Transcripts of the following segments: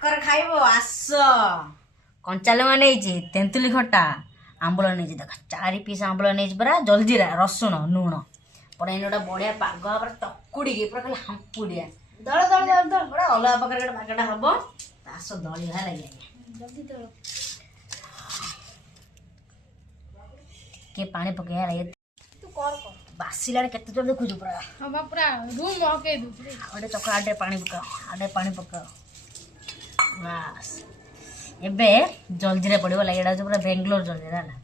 କାକର ଖାଇବ ଆସ କଞ୍ଚା ଲଙ୍କା ନେଇଛି ତେନ୍ତୁଲି ଖଟା ଆମ୍ବୁଲ ନେଇଛି ଦେଖ 4 ପିସ୍ ଆମ୍ବୁଲ ନେଇଛି ପରା ଜଲଜିରା ରସୁଣ ଲୁଣ ପରା ଏଇନେ ଗୋଟେ ବଢିଆ ପାଗ ପୁରା ଚକୁଡିକି ପୁରା ଖାଲି ହାମ୍ପୁଡିଆ ଦଳ ଦଳ ଦଳ ଦଳ ପୁରା ଅଲଗା ପ୍ରକାର ଗୋଟେ ପାଗଟା ହବ ଆସ ଦଳି ହେଲା ଲାଗି ଜଲ୍ଦି ଦଳ କିଏ ପାଣି ପକେଇବା ଲାଗି ତୁ କର ବାସିଲାରେ କେତେ ଜୋର ଦେଖୁଛୁ ପୁରା ହଁ ପୁରା ରୁମ୍ ମହକେଇ ଦଉଛୁ ଗୋଟେ ଚକା ଆଡେ ପାଣି ପକାଅ ବାସ୍ ଏବେ ଜଲଜିରା ପଡିବ ଲାଗି ଏଇଟା ପୁରା ବେଙ୍ଗଲୋର ଜଲଜିରା ହେଲା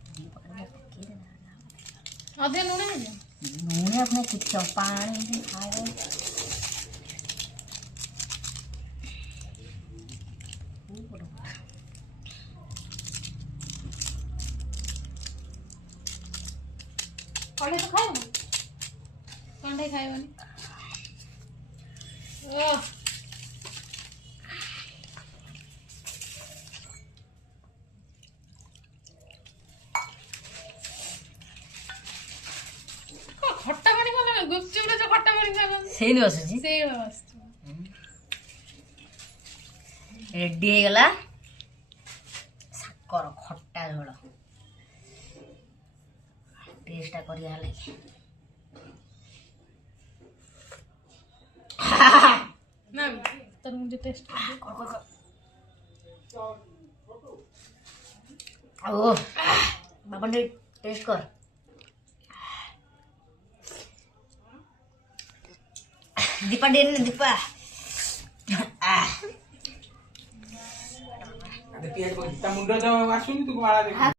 ଅଧେ ଲୁଣ ଆପଣ କିଛି ପାଣି ଖାଇବ କଣ୍ଡେ ତ ଖାଇବ କଣ୍ଡେ ଖାଇବନି ଓ ଖट्टा ପାଣି କଣ ଗୁପଚୁପରେ ଯୋଉ ଖଟ୍ଟା ପାଣି ଖାଇବ ସେଇ ବସୁଛି ସେଇ ବସୁଛି ରେଡି ହେଇଗଲା ସାକର ଖଟ୍ଟା ଝୋଳ ଟେଷ୍ଟଟା କରିବା ଲାଗି ନା ତୋର ମୁଁ ଟେଷ୍ଟ ଆଉ ବାପା ଟେଷ୍ଟ କର दीपा डेन दीपा मुंड तो आसुनी तू माला